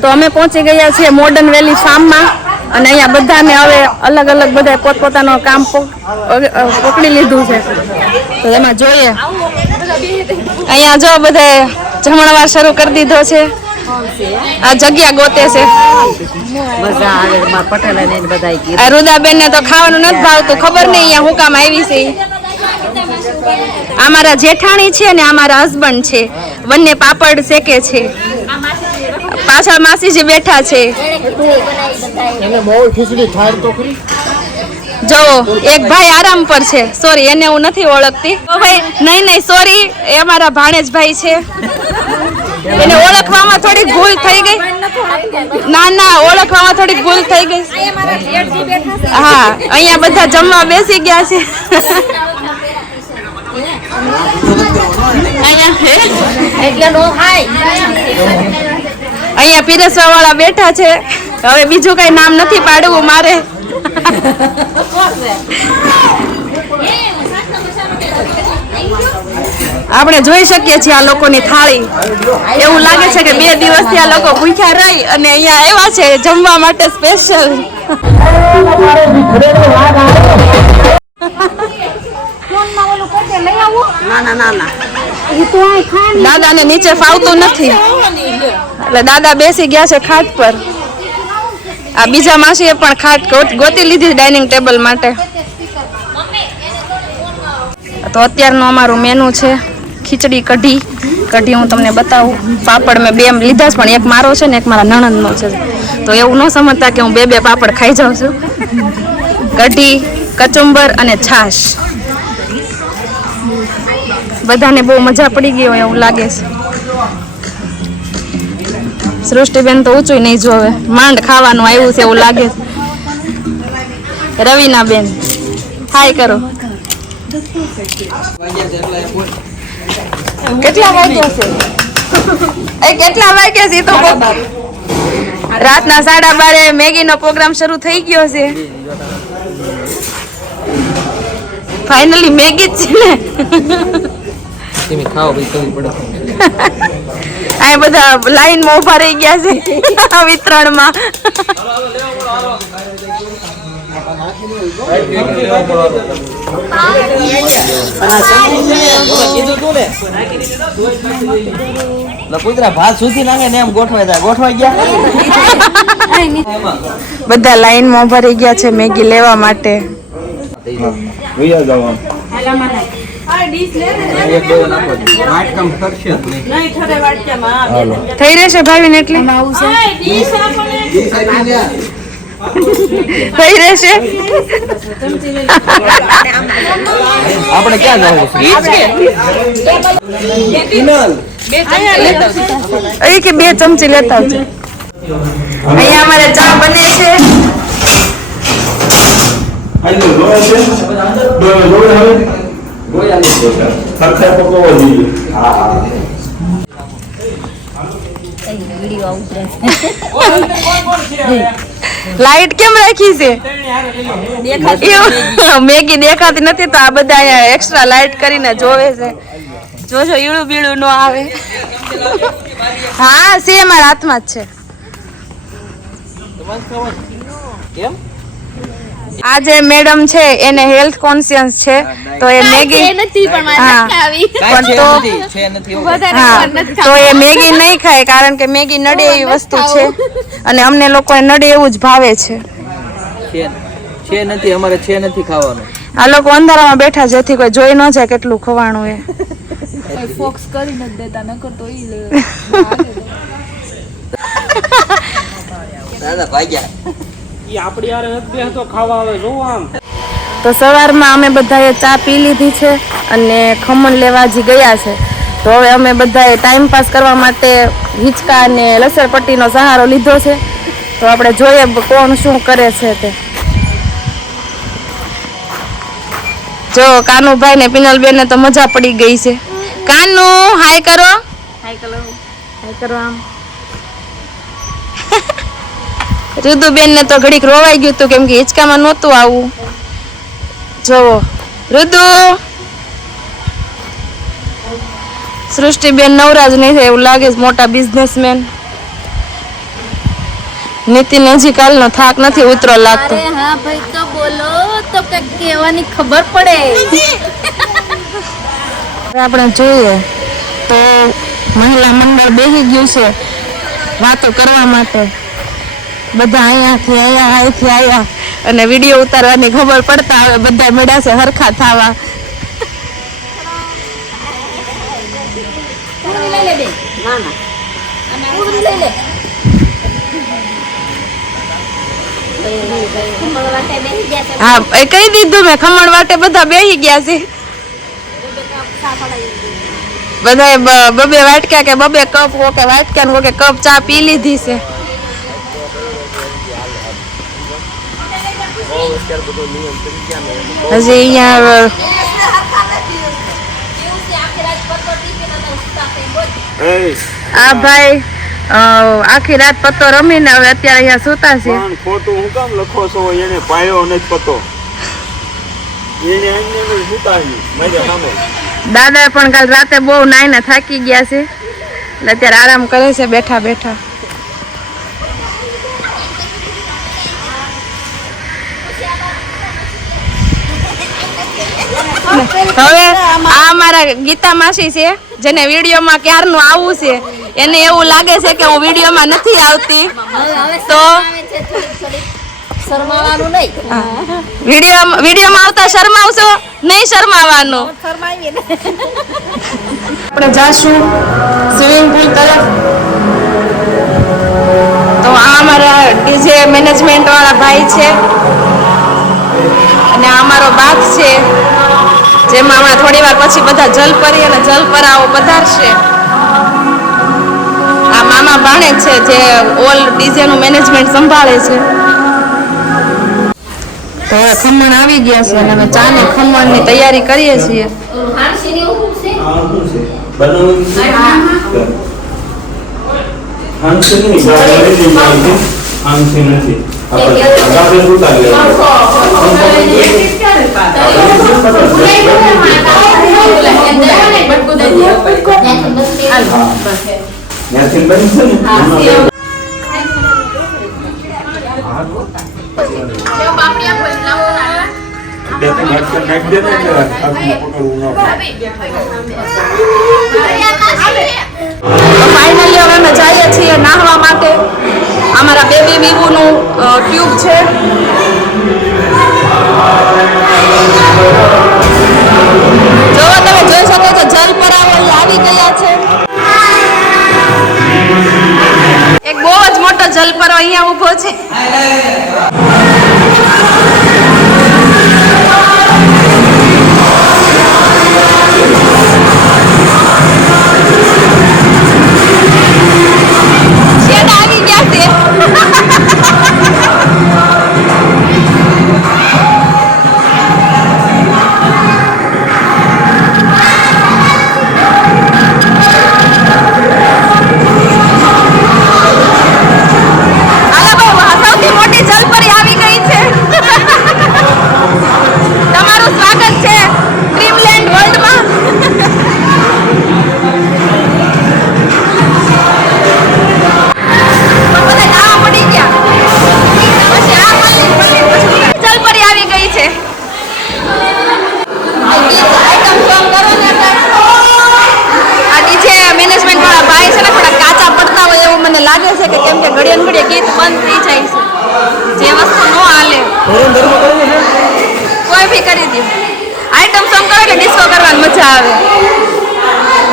તો અમે પહોંચી ગયા છીએ મોડર્ન વેલી ફાર્મમાં અને અહીંયા બધાને હવે અલગ અલગ બધા પોતપોતાનું કામ પકડી લીધું છે. તો એમાં જોઈએ અહીંયા જો બધા જમણવાર શરૂ કરી દીધો છે. આ જગ્યા ગોતે છે. રુદાબેન ને તો ખાવાનું નથી ભાવતું, ખબર નહીં અહીંયા હું કામ આવી છે. આ મારા જેઠાણી છે ને આ મારા હસબન્ડ છે, બંને પાપડ શેકે છે. પાછળ માસીજી બેઠા છે. જો એક ભાઈ આરામ પર છે. સોરી, એને હું નથી ઓળખતી. ભાઈ નહીં સોરી, એ અમારા ભાણેજ ભાઈ છે. એને ઓળખવામાં થોડીક ભૂલ થઈ ગઈ. ના ઓળખવામાં થોડીક ભૂલ થઈ ગઈ. હા, અહીંયા બધા જમવા બેસી ગયા છે. અહીંયા પીરસવા વાળા બેઠા છે. હવે બીજું કઈ નામ નથી પાડવું મારે. આપણે જોઈ શકીએ છીએ આ લોકોની થાળી. એવું લાગે છે કે 2 દિવસથી આ લોકો ભૂખ્યા રહી અને અહીંયા આવ્યા છે જમવા માટે સ્પેશિયલ. દાદાને નીચે ફાવતું નથી એટલે દાદા બેસી ગયા છે ખાટ પર. આ બીજા માસીએ પણ ખાટ ગોતી લીધી ડાઇનિંગ ટેબલ માટે. તો અત્યારનું અમારું મેનુ છે ખીચડી કઢી હું તમને બતાવું. પાપડ મેં 2 લીધા છે, પણ એક મારો છે ને એક મારા નણંદનો છે. તો એવું ન સમજતા કે હું 2 પાપડ ખાઈ જાઉં છું. કઢી, કચુંબર અને છાશ. બધાને બહુ મજા પડી ગઈ હોય એવું લાગે છે. સૃષ્ટિબેન તો ઊંચું નહીં જોવે, માંડ ખાવાનું આવ્યું છે એવું લાગે છે. રવીના બેન હાય કરો. કેટલા વાગ્યા છે? કેટલા વાગ્યા છે? તો રાતના 12:30 મેગીનો પ્રોગ્રામ શરૂ થઈ ગયો છે. ફાઇનલી મેગી જ છે ને. આ બધા લાઈનમાં ઉભા રહી ગયા છે વિતરણમાં. બધા લાઈનમાં ઉભા રહી ગયા છે મેગી લેવા માટે. થઈ રહેશે ભાવિન એટલે થઈ રહેશે. આપણે ક્યાં જવું છે? કે 2 ચમચી લેતા આવજો. અહીંયા અમારે ચા બને છે. લાઈટ કેમ રાખી છે? મેગી દેખાતી નથી તો આ બધા અહીંયા એક્સ્ટ્રા લાઈટ કરીને જોવે છે. જોજો ઈળું બીળું ન આવે. હા છે મારા હાથમાં જ છે. આ જે મેડમ છે એને હેલ્થ કોન્શિયસ છે તો એ મેગી તો એ મેગી નહીં ખાય કારણ કે મેગી નડે એવી વસ્તુ છે અને અમને લોકોને નડે એવું જ ભાવે છે. અમારે છે નથી ખાવાનું. આ લોકો અંધારામાં બેઠા જેથી કોઈ જોઈ ન જાય કેટલું ખવાણું એ. ફોક્સ કરી ન દેતા નકર તો ઈ લે. દાદા ભાગ્યા તો સવારમાં અમે બધાએ ચા પી લીધી છે અને ખમણ લેવા જ ગયા છે. તો હવે અમે બધાએ ટાઈમ પાસ કરવા માટે હિંચકા અને લસણપટ્ટીનો સહારો લીધો છે. તો આપણે જોઈએ કોણ શું કરે છે તે. જો કાનુભાઈ ને પિનલબેન ને તો મજા પડી ગઈ છે. કાનુ હાય કરો. આમ રુદુબેન ને તો ઘડીક રોવાઈ ગયું હતું કેમ કે હિંચકામાં નહોતું આવું. જોવો રુદુ. સૃષ્ટિબેન નવરાજ નહીં થાય એવું લાગે છે, મોટા બિઝનેસમેન. નીતિન હજી કાલનો થાક નથી ઉતરો લાગતો. અરે હા ભાઈ તો બોલો તો કઈક કહેવાની ખબર પડે. આપણે જોઈએ તો મહિલા મંડળ બેસી ગયું છે વાતો કરવા માટે. બધા અહીંયાથી આવ્યા અને વિડીયો ઉતારવાની ખબર પડતા હવે બધા મેળા છે હરખા થવા. હા એ કહી દીધું મેં ખમણ વાટે બધા બેસી ગયા છે. બધા બબે વાટક્યા કે બબે કપ કોકે વાટક્યા ને કોકે કપ ચા પી લીધી છે. હજી અહીંયા આ ભાઈ આખી રાત પત્તો રમીને હવે અત્યારે અહીંયા સુતા છે. ખોટું હું કામ લખો છો? એને પાયો નથી પતો. એને અન્ય સુતા મારી સામે. દાદા પણ કાલ રાતે બહુ નાઈને થાકી ગયા છે એટલે અત્યારે આરામ કરે છે બેઠા બેઠા. હવે આ અમારા ગીતા માસી છે જેને વિડીયોમાં ક્યારનું આવવું છે. એને એવું લાગે છે કે હું વિડીયોમાં નથી આવતી તો શરમાવાનું નહીં. વિડીયોમાં આવતા શરમાવશો નહીં? શરમાવાનું. આપણે જાશું સ્વિમિંગ પુલ તરફ. તો આ અમારા ડીજે મેનેજમેન્ટ વાળા ભાઈ છે અને આ અમારો બાગ છે જેમાં હમણાં થોડી વાર પછી બધા જલપરી અને જલપરાઓ પધારશે. આ મામા ભાણે છે જે ઓલ ડીજે નું મેનેજમેન્ટ સંભાળે છે. તો હવે ખમણ આવી ગયા છે અને અમે ચા ને ખમણ ની તૈયારી કરીએ છીએ. ફાઇનલી હવે અમે જઈએ છીએ નાહવા માટે. અમારા બેબી બીબુનું ટ્યુબ છે. જો તમે જોઈ શકો છો જલપરાઓ આવી ગયા છે. એક બહુ જ મોટો જલપરો અહીંયા ઊભો છે. આવી ગયા છે. સૌથી મોટી જલપરી આવી ગઈ છે. તમારું સ્વાગત છે ડ્રીમલેન્ડ વર્લ્ડમાં. જલપરી આવી ગઈ છે. આ ડીજે મેનેજમેન્ટ વાળા ભાઈ છે ને થોડા કાચા પડતા હોય એવું મને લાગે છે કે કેમ કે ઘડીએ ને ઘડીએ ગીત બંધ થઈ જાય છે. જે વસ્તુ ન હાલે કોઈ ભી કરી દે. આઈટમ સોંગ કરો એટલે ડિસ્કો કરવાની મજા આવે.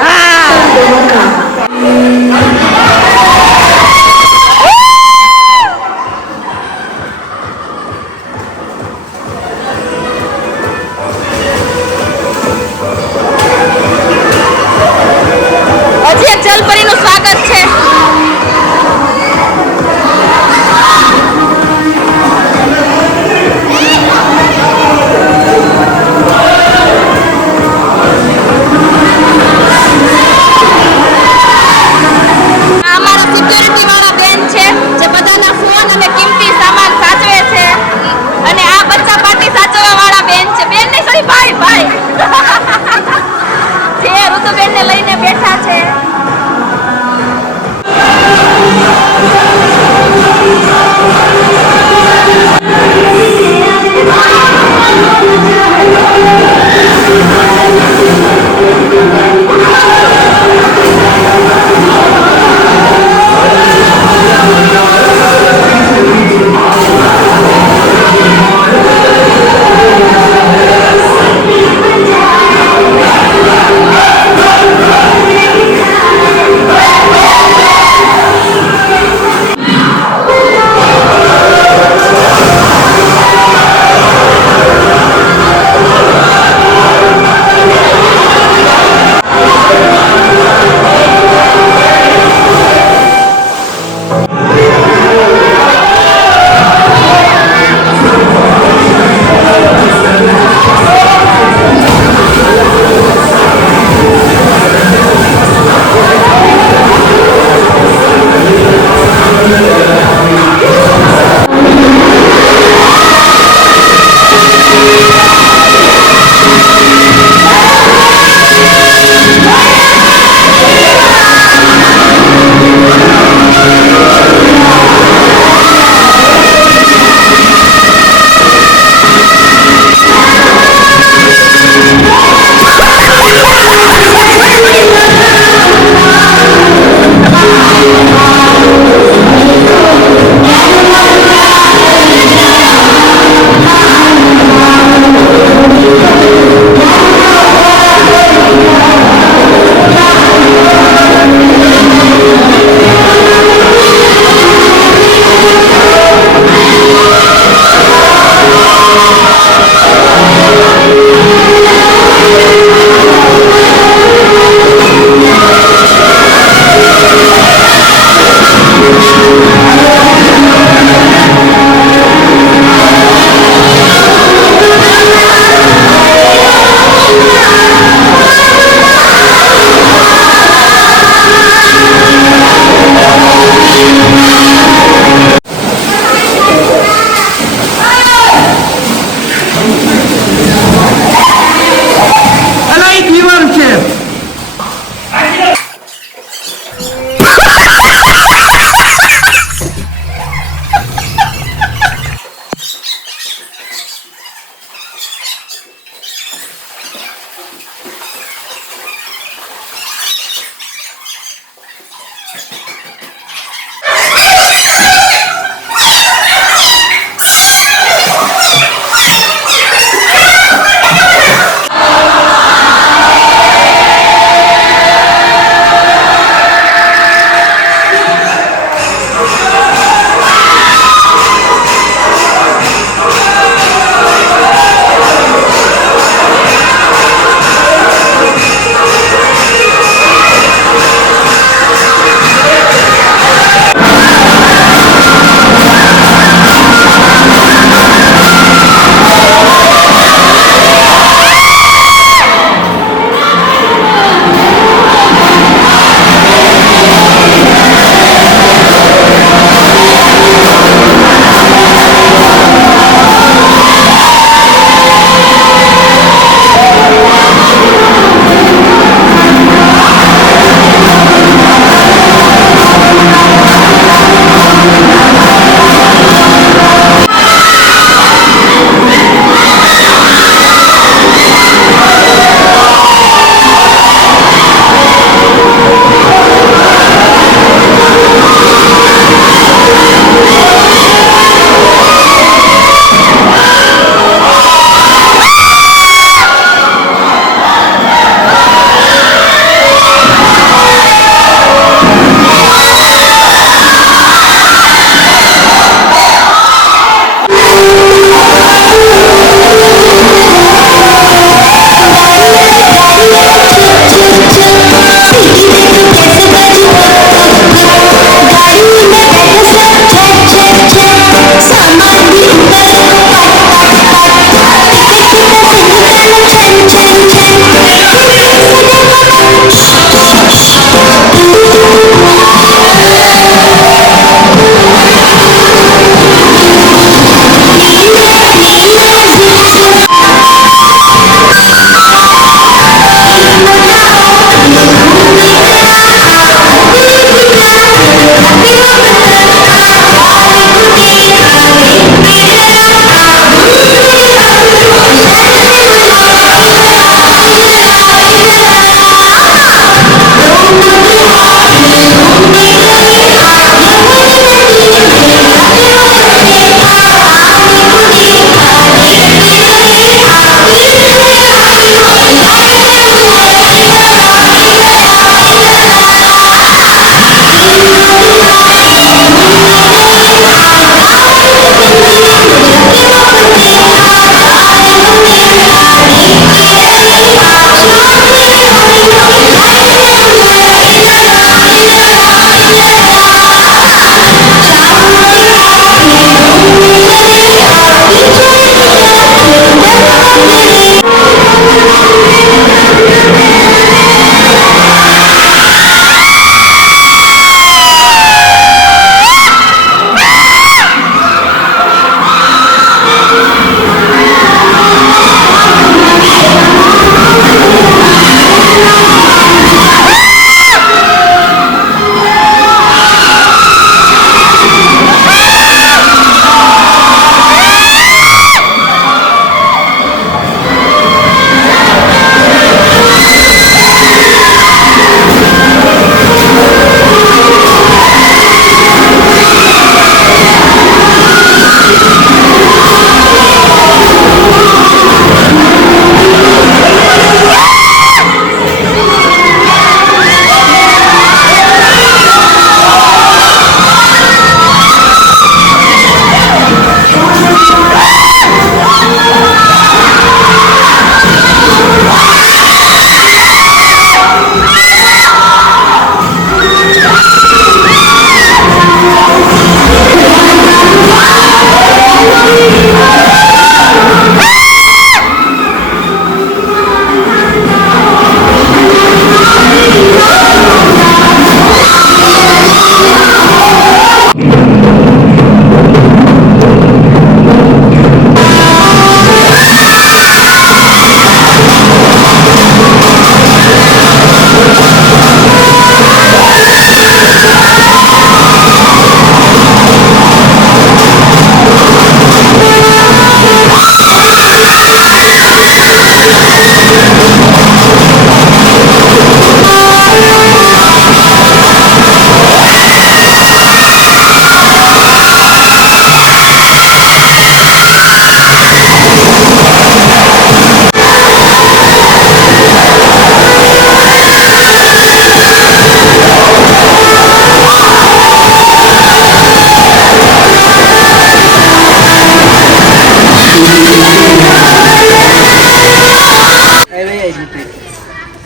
હા હજી એક જલપરીનું સ્વાગત છે.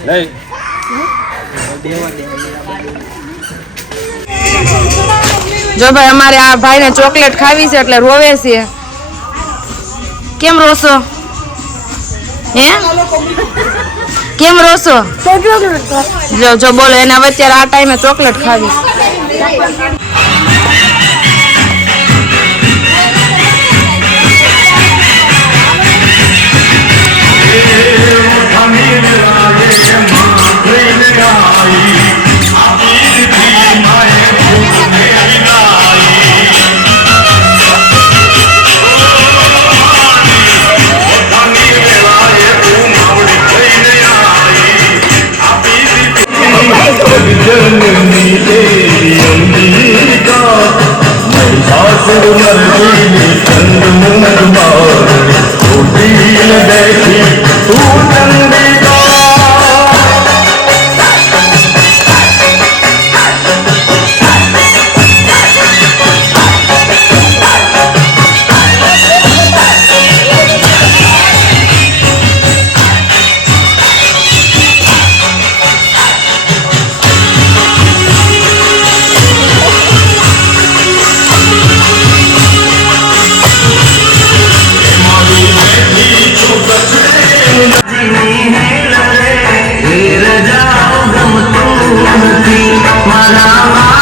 લઈ જો ભાઈ અમારે આ ભાઈને ચોકલેટ ખાવી છે એટલે રોવે છે. કેમ રોશો? હે કેમ રોશો? જો જો બોલો એને હવે અત્યારે આ ટાઈમે ચોકલેટ ખાવી છે. મારા